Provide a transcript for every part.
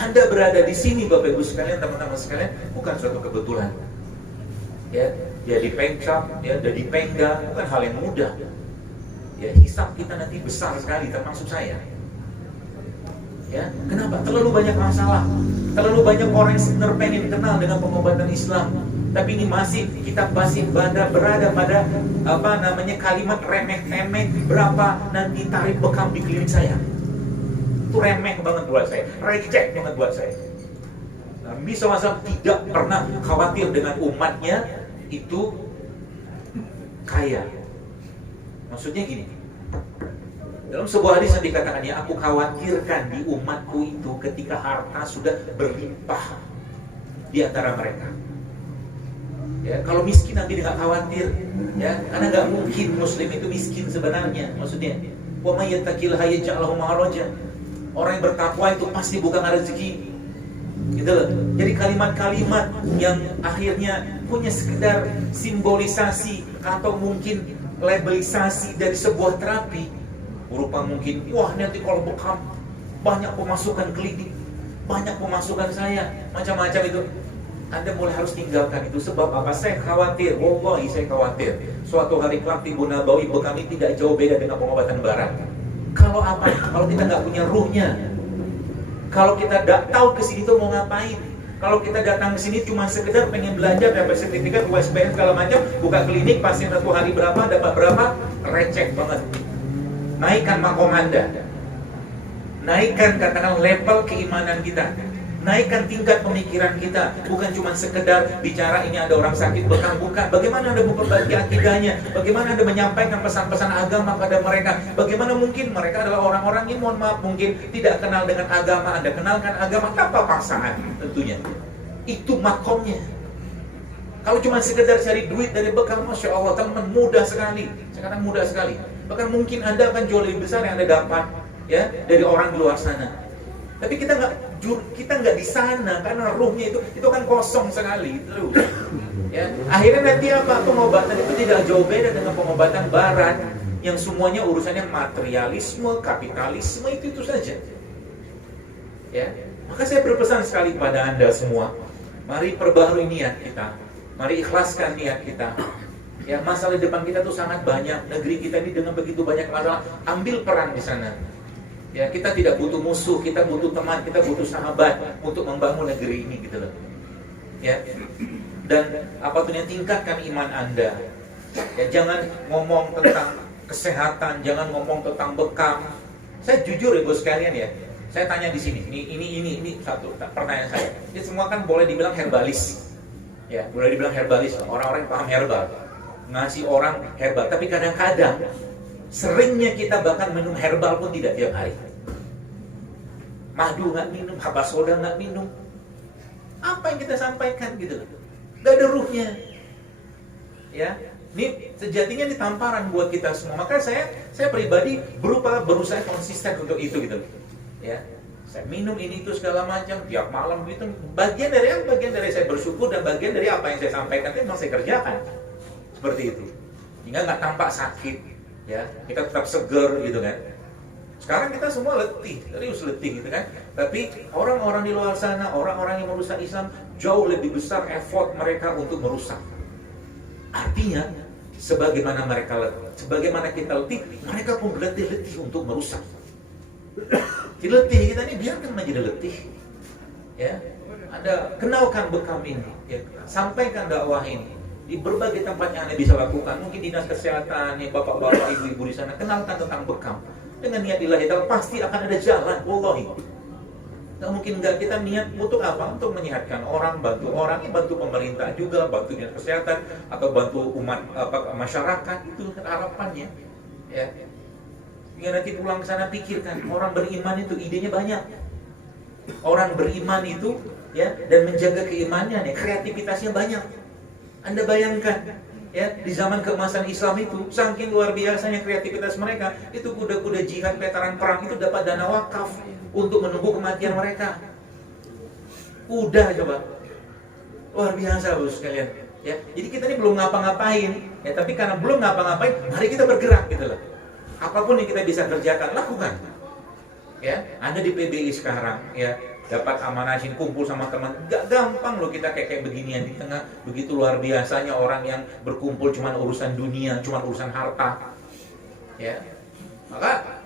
Anda berada di sini Bapak Ibu sekalian, teman-teman sekalian, bukan suatu kebetulan. Ya, dia dipencap, ya, dia dipenggal, bukan hal yang mudah. Ya, hisab kita nanti besar sekali, termasuk saya. Ya, kenapa? Terlalu banyak masalah, terlalu banyak orang yang sebenarnya pengen kenal dengan pengobatan Islam, tapi ini kita masih berada pada kalimat remeh-temeh. Berapa nanti tarif bekam di klinik saya? Itu remeh banget buat saya, receh banget buat saya. Nabi SAW tidak pernah khawatir dengan umatnya itu kaya. Maksudnya gini, dalam sebuah hadis yang dikatakan, ya aku khawatirkan di umatku itu ketika harta sudah berlimpah di antara mereka. Ya, kalau miskin Nabi tidak khawatir, ya, karena nggak mungkin Muslim itu miskin sebenarnya. Maksudnya, wa may yattaqillaha yaj'al lahu makhraja. Orang yang bertakwa itu pasti bukan rezeki, gitu loh. Jadi kalimat-kalimat yang akhirnya punya sekedar simbolisasi atau mungkin labelisasi dari sebuah terapi, berupa mungkin, wah nanti kalau bekam banyak pemasukan klinik, banyak pemasukan saya, macam-macam itu. Anda mulai harus tinggalkan itu. Sebab apa? Saya khawatir, wallahi saya khawatir suatu hari kelak timbul nabawi bekam ini tidak jauh beda dengan pengobatan barat. Kalau apa? Kalau kita nggak punya ruhnya, kalau kita nggak tahu kesini tuh mau ngapain, kalau kita datang ke sini cuma sekedar pengen belajar, dapat sertifikat, USBN segala macam, buka klinik, pasien satu hari berapa, dapat berapa, receh banget. Naikkan makom Anda, naikkan katakan level keimanan kita, naikkan tingkat pemikiran kita. Bukan cuma sekedar bicara ini ada orang sakit bekam, bukan. Bagaimana Anda memperbaiki akidahnya, bagaimana Anda menyampaikan pesan-pesan agama pada mereka. Bagaimana mungkin mereka adalah orang-orang yang mohon maaf mungkin tidak kenal dengan agama. Anda kenalkan agama tanpa paksaan tentunya. Itu makomnya. Kalau cuma sekedar cari duit dari bekam, Masya Allah teman, mudah sekali. Sekarang mudah sekali. Bahkan mungkin Anda akan jauh lebih besar yang Anda dapat, ya, dari orang di luar sana. Tapi kita nggak di sana karena ruhnya itu kan kosong sekali terus. Ya, akhirnya nanti apa? Pengobatan itu tidak jauh beda dengan pengobatan barat yang semuanya urusannya materialisme, kapitalisme, itu saja. Ya, maka saya berpesan sekali pada Anda semua, mari perbaharui niat kita, mari ikhlaskan niat kita. Ya, masalah di depan kita tuh sangat banyak. Negeri kita ini dengan begitu banyak masalah, ambil peran di sana. Ya, kita tidak butuh musuh, kita butuh teman, kita butuh sahabat untuk membangun negeri ini, gitu loh. Ya. Dan apapun yang tingkatkan iman Anda. Ya, jangan ngomong tentang kesehatan, jangan ngomong tentang bekam. Saya jujur Ibu sekalian ya. Saya tanya di sini, ini satu pertanyaan saya. Ini semua kan boleh dibilang herbalis. Ya, boleh dibilang herbalis. Orang-orang yang paham herbal. Ngasih orang herbal, tapi kadang-kadang seringnya kita bahkan minum herbal pun tidak tiap hari. Madu nggak minum, habas soda nggak minum. Apa yang kita sampaikan gitu loh? Nggak ada ruhnya. Ya, ini sejatinya ini tamparan buat kita semua. Maka saya pribadi berusaha konsisten untuk itu gitu loh. Ya, saya minum ini itu segala macam tiap malam gitu. Bagian dari saya bersyukur dan bagian dari apa yang saya sampaikan itu memang saya kerjakan seperti itu. Hingga nggak tampak sakit. Ya, kita tetap seger gitu kan. Sekarang kita semua letih, serius letih gitu kan. Tapi orang-orang di luar sana, orang-orang yang merusak Islam jauh lebih besar effort mereka untuk merusak. Artinya, sebagaimana kita letih, mereka pun letih untuk merusak. Jadi letih kita ini biarkan menjadi letih. Ya, Anda kenalkan bekam ini, ya, sampaikan dakwah ini. Di berbagai tempat yang Anda bisa lakukan, mungkin dinas kesehatan, ya, bapak-bapak, ibu-ibu di sana, kenalkan tentang bekam. Dengan niat ilahi ta'ala pasti akan ada jalan, wallahi. Nggak mungkin nggak kita niat untuk apa? Untuk menyehatkan orang, bantu orang, ya, bantu pemerintah juga, bantu dinas kesehatan, atau bantu umat masyarakat, itu harapannya. Ya. Hingga nanti pulang ke sana pikirkan, orang beriman itu idenya banyak. Orang beriman itu, ya, dan menjaga keimannya, ya, kreativitasnya banyak. Anda bayangkan, ya, di zaman keemasan Islam itu, saking luar biasanya kreativitas mereka, itu kuda-kuda jihad, veteran perang itu dapat dana wakaf untuk menunggu kematian mereka. Kuda coba, luar biasa Bos sekalian. Ya, jadi kita ini belum ngapa-ngapain, ya, tapi karena belum ngapa-ngapain, mari kita bergerak gitu loh. Apapun yang kita bisa kerjakan, lakukan. Ya, Anda di PBI sekarang, ya, dapat amanah sini, kumpul sama teman. Gak gampang loh kita kayak beginian di tengah begitu luar biasanya orang yang berkumpul cuman urusan dunia, cuman urusan harta. Ya. Maka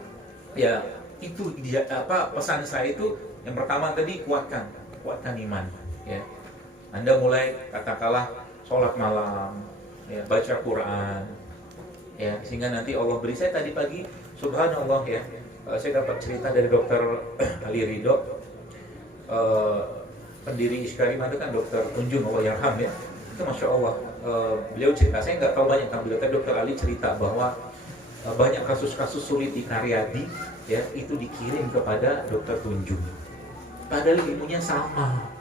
ya itu dia, pesan saya itu yang pertama tadi kuatkan iman. Ya. Anda mulai katakanlah sholat malam, ya, baca Quran, ya, sehingga nanti Allah beri. Saya tadi pagi, subhanallah ya, saya dapat cerita dari Dokter Ali Ridho, pendiri Ishkarima itu kan Dokter Tunjung, Allah yarham ya. Itu masya Allah, beliau cerita, saya nggak tahu banyak tentang beliau, tapi Dokter Ali cerita bahwa banyak kasus-kasus sulit di Karyadi, ya, itu dikirim kepada Dokter Tunjung. Padahal ilmunya sama.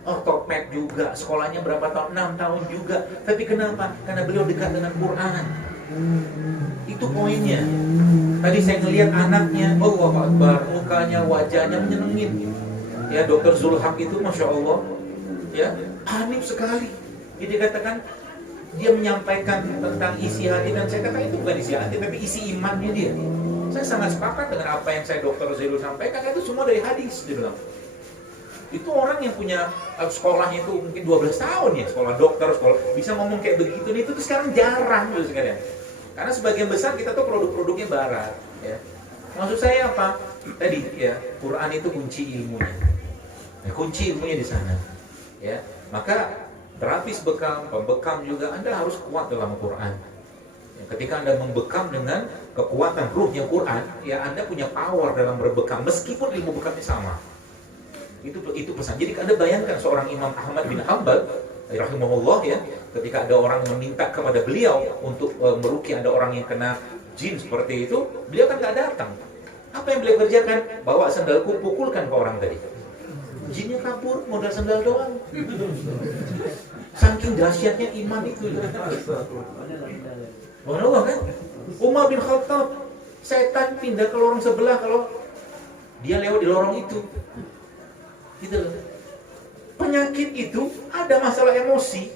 Ortoped juga, sekolahnya berapa tahun? 6 tahun juga. Tapi kenapa? Karena beliau dekat dengan Quran. Itu poinnya. Tadi saya ngelihat anaknya, Allahu Akbar, mukanya, wajahnya menyenengin. Ya, Dokter Zulhaq itu masya Allah, ya, hanif sekali. Jadi katakan dia menyampaikan tentang isi hati, dan saya katakan itu bukan isi hati, tapi isi imannya dia. Saya sangat sepakat dengan apa yang saya Dokter Zilul sampaikan. Itu semua dari hadis, dia bilang. Itu orang yang punya sekolahnya itu mungkin 12 tahun ya, sekolah dokter, sekolah bisa ngomong kayak begitu, itu tuh sekarang jarang gitu sekalian. Karena sebagian besar kita tuh produk-produknya barat, ya. Maksud saya apa? Tadi ya, Quran itu kunci ilmunya. Nah, kunci ilmunya di sana. Ya. Maka terapis bekam, pembekam juga Anda harus kuat dalam Quran. Ya, ketika Anda membekam dengan kekuatan ruhnya Quran, ya Anda punya power dalam berbekam meskipun ilmu bekamnya sama. Itu pesan. Jadi Anda bayangkan seorang Imam Ahmad bin Hanbal rahimahullah ya, ketika ada orang meminta kepada beliau untuk meruqyah ada orang yang kena jin seperti itu, beliau kan nggak datang. Apa yang beliau kerjakan? Bawa sandalku, pukulkan ke orang tadi. Jinnya kabur, modal sandal doang. Saking dahsyatnya iman itu. Subhanallah kan? Umar bin Khattab, setan pindah ke lorong sebelah kalau dia lewat di lorong itu. Gitu loh. Penyakit itu ada masalah emosi,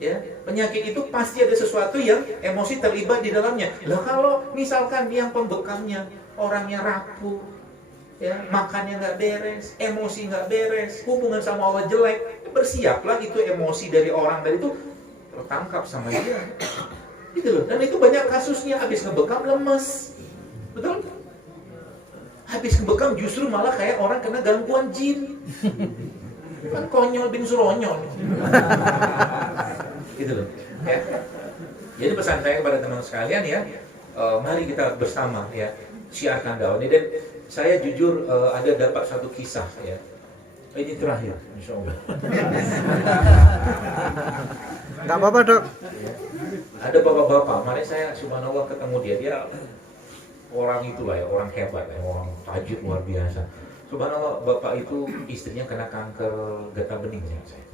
ya. Penyakit itu pasti ada sesuatu yang emosi terlibat di dalamnya. Lah kalau misalkan yang pembekamnya orangnya rapuh, ya, makannya nggak beres, emosi nggak beres, hubungan sama Allah jelek, bersiaplah itu emosi dari orang dari itu tertangkap sama dia. Gitu loh. Dan itu banyak kasusnya, habis ngebekam lemes, betul? Habis ngebekam justru malah kayak orang kena gangguan jin. Kan konyol bin suronyol. Gitu loh. Ya. Jadi pesan saya kepada teman sekalian ya, mari kita bersama ya siarkan dakwah ini. Dan saya jujur ada dapat satu kisah ya. Ini terakhir, insya Allah. Nggak apa-apa dok. Ya. Ada bapak-bapak, mari saya subhanallah ketemu dia orang itulah ya, orang hebat ya, orang tajir luar biasa. Subhanallah, bapak itu istrinya kena kanker getah bening saya.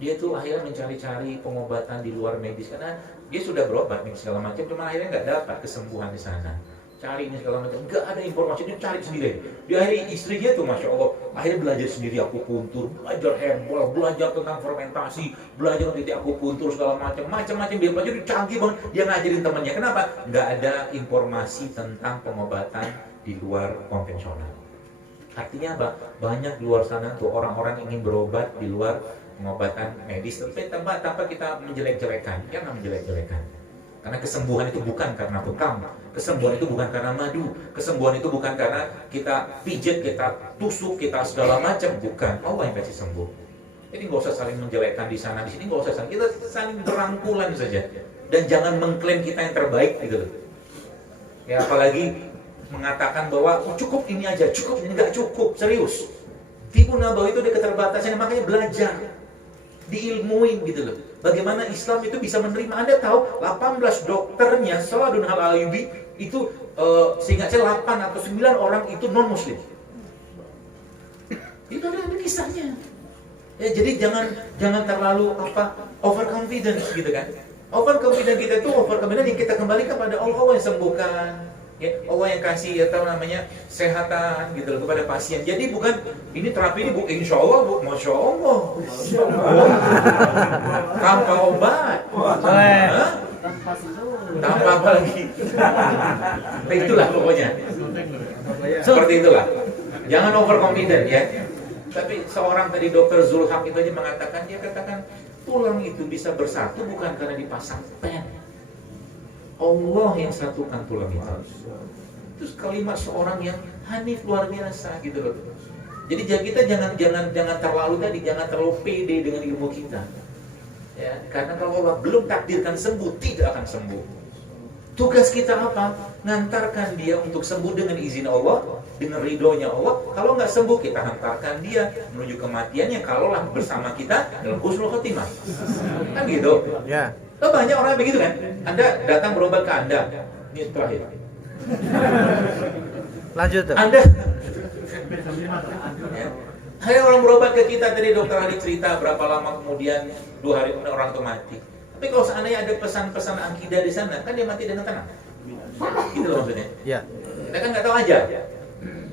Dia tuh akhirnya mencari-cari pengobatan di luar medis karena dia sudah berobat nih segala macam, cuma akhirnya nggak dapat kesembuhan di sana. Cari ini segala macam, nggak ada informasi, dia cari sendiri. Di akhirnya istrinya tuh masya Allah, akhirnya belajar sendiri akupuntur, belajar herbal, belajar tentang fermentasi, belajar tentang akupuntur segala macam dia belajar, dia canggih banget, dia ngajarin temannya. Kenapa? Nggak ada informasi tentang pengobatan di luar konvensional. Artinya apa? Banyak di luar sana tuh orang-orang ingin berobat di luar pengobatan medis, tapi tanpa kita menjelek-jelekan, jangan menjelek-jelekan. Karena kesembuhan itu bukan karena bekam, kesembuhan itu bukan karena madu, kesembuhan itu bukan karena kita pijat, kita tusuk, kita segala macam, bukan. Allah yang kasih sembuh. Jadi nggak usah saling menjelekkan di sana, di sini nggak usah saling, kita saling berangkulan saja. Dan jangan mengklaim kita yang terbaik gitu loh. Ya apalagi mengatakan bahwa oh, cukup ini aja, cukup ini, nggak cukup, serius. Tipu nabawi itu ada keterbatasan, makanya belajar, diilmuin gitu loh. Bagaimana Islam itu bisa menerima. Anda tahu 18 dokternya Saladun Al-Ayyubi itu seingat saya 8 atau 9 orang itu non muslim. Itu ada kisahnya. Ya, jadi jangan terlalu overconfidence gitu kan. Overconfidence kita itu overconfidence yang kita kembalikan kepada Allah yang sembuhkan. Ya, Allah yang kasih sehatan gitu loh kepada pasien. Jadi bukan ini terapi ini bu, insya Allah bu, masya Allah, tanpa obat, tanpa apa lagi. Nah, itulah pokoknya. Seperti itulah. Jangan overconfident ya. Tapi seorang tadi dokter Zulham itu aja mengatakan, dia katakan tulang itu bisa bersatu bukan karena dipasang pen. Allah yang satukan tulang itu. Terus kalimat seorang yang hanif luar biasa gitu loh. Jadi kita jangan terlalu jangan terlalu pede dengan ilmu kita. Ya, karena kalau Allah belum takdirkan sembuh, tidak akan sembuh. Tugas kita apa? Ngantarkan dia untuk sembuh dengan izin Allah, dengan ridhonya Allah. Kalau nggak sembuh, kita hantarkan dia menuju kematiannya. Kalaulah bersama kita dalam husnul khotimah. Kan gitu. Ya. Oh, banyak orang yang begitu kan? Anda datang berobat ke Anda. Ini terakhir. Lanjut tuh. Anda ya. Ada orang berobat ke kita tadi, dokter Adi cerita berapa lama kemudian 2 hari kemudian orang itu mati. Tapi kalau seandainya ada pesan-pesan akidah di sana, kan dia mati dengan tenang. Gitu loh maksudnya. Ya. Kita kan nggak tahu aja.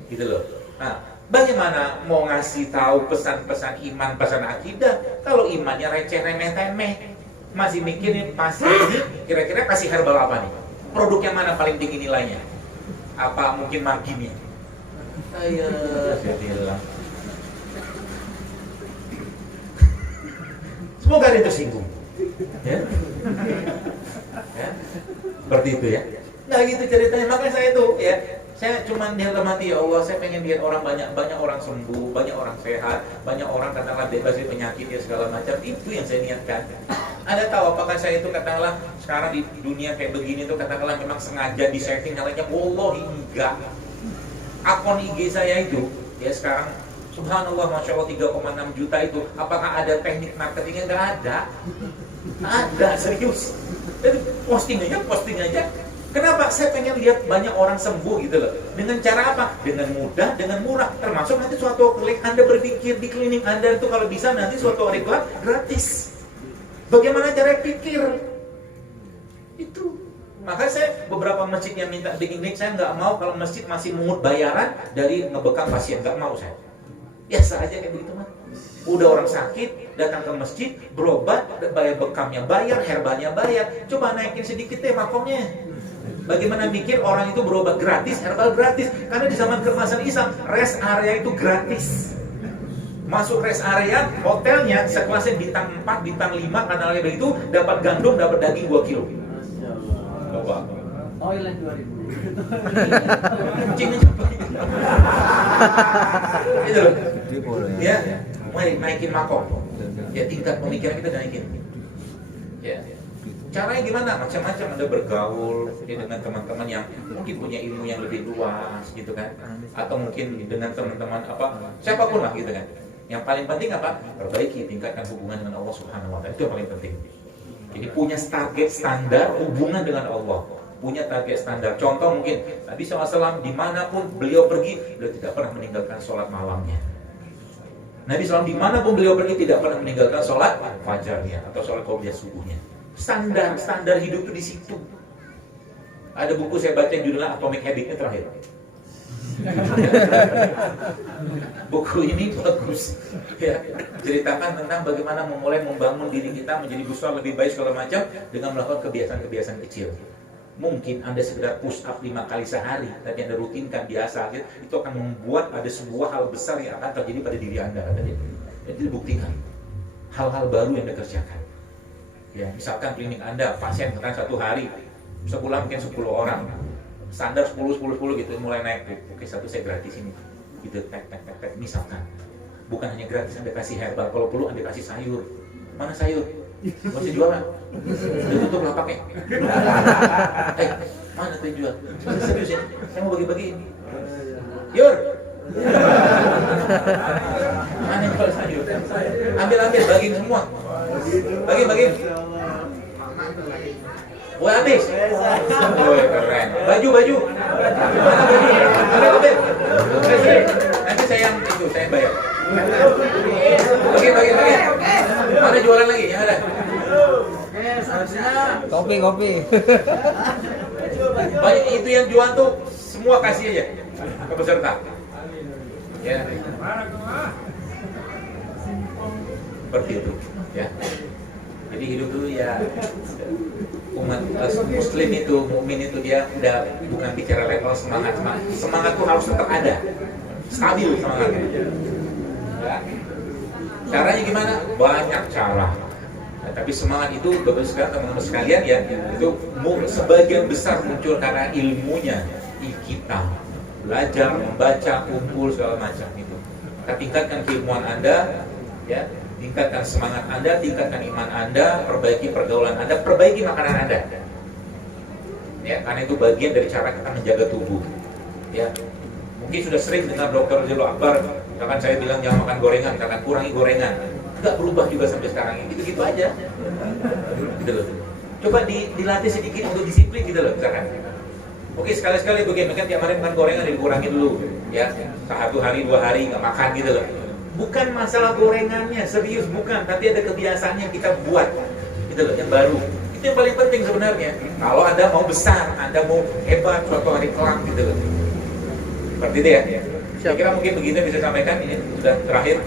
Gitu loh. Nah, bagaimana mau ngasih tahu pesan-pesan iman, pesan akidah kalau imannya receh, remeh, temeh? Masih mikirin pasien ini kira-kira kasih herbal apa nih? Produk yang mana paling tinggi nilainya? Apa mungkin marginnya? Ayo, saya bilang. Semoga ada yang tersinggung. Ya? Ya? Seperti itu ya. Nah gitu ceritanya, makanya saya tuh ya, saya cuma dalam hati, ya Allah, saya pengen lihat orang banyak orang sembuh, banyak orang sehat, banyak orang katakanlah bebas dari penyakit ya segala macam. Itu yang saya niatkan. Anda tahu apakah saya itu katakanlah sekarang di dunia kayak begini tuh katakanlah memang sengaja di setting halnya? Wallahi enggak. Akun IG saya itu ya sekarang subhanallah, masya Allah 3,6 juta itu. Apakah ada teknik marketingnya? Enggak ada. Ada, serius. Jadi posting aja. Kenapa? Saya pengen lihat banyak orang sembuh gitu loh. Dengan cara apa? Dengan mudah, dengan murah. Termasuk nanti suatu klik Anda berpikir di klinik Anda itu kalau bisa nanti suatu hari kelak gratis. Bagaimana cara pikir? Itu. Maka saya beberapa masjid yang minta bikin klinik, saya nggak mau kalau masjid masih mungut bayaran dari ngebekam pasien. Nggak mau saya. Biasa aja kayak begitu mah. Udah orang sakit, datang ke masjid, berobat, bayar bekamnya bayar, herbalnya bayar. Coba naikin sedikit deh makomnya. Bagaimana mikir orang itu berobat gratis, herbal gratis? Karena di zaman keemasan Islam, rest area itu gratis. Masuk rest area, hotelnya sekelasnya bintang 4, bintang 5, karena begitu dapat gandum, dapat daging 2 kilo. Coba. Oilan 2000. Kucingnya coba. Itu loh. Ya, naikin makom. Ya, tingkat pemikiran kita naikin. Ya. Caranya gimana? Macam-macam. Anda bergaul dengan teman-teman yang mungkin punya ilmu yang lebih luas gitu kan. Atau mungkin dengan teman-teman siapapun lah gitu kan. Yang paling penting apa? Perbaiki, tingkatkan hubungan dengan Allah Subhanahu wa taala. Itu yang paling penting. Jadi punya target standar hubungan dengan Allah. Punya target standar. Contoh mungkin Nabi SAW dimanapun beliau pergi, beliau tidak pernah meninggalkan sholat malamnya. Nabi SAW dimanapun beliau pergi tidak pernah meninggalkan sholat fajarnya atau sholat qobliyah subuhnya. Standar hidup itu di situ. Ada buku saya baca yang judulnya Atomic Habit-nya terakhir. Buku ini bagus ya, ceritakan tentang bagaimana memulai membangun diri kita menjadi besar lebih baik segala macam dengan melakukan kebiasaan-kebiasaan kecil. Mungkin Anda sekedar push up 5 kali sehari, tapi Anda rutinkan biasa, itu akan membuat ada sebuah hal besar yang akan terjadi pada diri Anda. Jadi dibuktikan hal-hal baru yang Anda kerjakan. Ya, misalkan klinik Anda pasien kan 1 hari, sebulan mungkin 10 orang, standar 10 gitu, mulai naik tuh. Oke, satu saya gratis ini, gitu, tek. Misalkan, bukan hanya gratis, Anda kasih herbal, kalau perlu Anda kasih sayur. Mana sayur? Masih jualan? Udah tutup lapaknya. Mana tuh yang jual? Serius ya? Saya mau bagi-bagi. Yur! Mana yang jual sayur? Ambil, bagiin semua. Bagi. Wah, habis. Woi, keren. Baju. Mana baju? Ambil. Nanti saya bayar. Bagi. Mana jualan lagi? Yang ada? Kopi. Banyak itu yang jual tuh semua kasih aja ke peserta. Ya. Seperti itu, ya. Jadi hidup itu ya umat muslim itu, mukmin itu dia udah bukan bicara level semangat tuh harus tetap ada. stabil semangatnya. Ya. Caranya gimana? Banyak cara. Nah, tapi semangat itu Bapak sekalian, teman-teman sekalian ya, itu sebagian besar muncul karena ilmunya kita belajar, membaca, kumpul segala macam itu. Kita tingkatkan keilmuan Anda, ya, tingkatkan semangat Anda, tingkatkan iman Anda, perbaiki pergaulan Anda, perbaiki makanan Anda. Ya, karena itu bagian dari cara kita menjaga tubuh. Ya, mungkin sudah sering dengar Dr. Zilo Akbar, misalkan saya bilang jangan makan gorengan, misalkan kurangi gorengan, nggak berubah juga sampai sekarang ini, gitu-gitu aja. Gitu loh. Coba dilatih sedikit untuk disiplin gitu loh, misalkan. Oke, sekali-sekali begini, kan tiap hari makan gorengan dikurangi dulu, ya, 1 hari 2 hari nggak makan gitu loh. Bukan masalah gorengannya, serius bukan, tapi ada kebiasaan yang kita buat, gitu loh, yang baru. Itu yang paling penting sebenarnya. Kalau Anda mau besar, Anda mau hebat suatu hari kelak gitu loh. Seperti itu ya. Saya kira mungkin begitu yang bisa sampaikan, ini sudah terakhir.